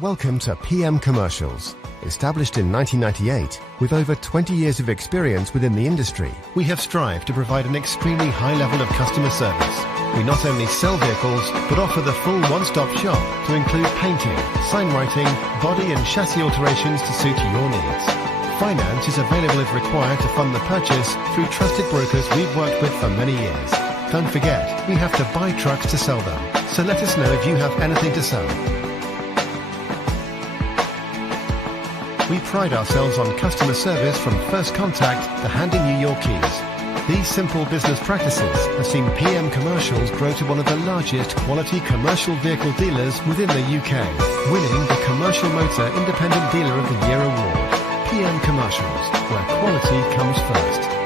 Welcome to PM Commercials. Established in 1998, with over 20 years of experience within the industry, we have strived to provide an extremely high level of customer service. We not only sell vehicles, but offer the full one-stop shop to include painting, sign writing, body and chassis alterations to suit your needs. Finance is available if required to fund the purchase through trusted brokers we've worked with for many years. Don't forget, we have to buy trucks to sell them, so let us know if you have anything to sell. We pride ourselves on customer service from first contact to handing you your keys. These simple business practices have seen PM Commercials grow to one of the largest quality commercial vehicle dealers within the UK, winning the Commercial Motor Independent Dealer of the Year award. PM Commercials, where quality comes first.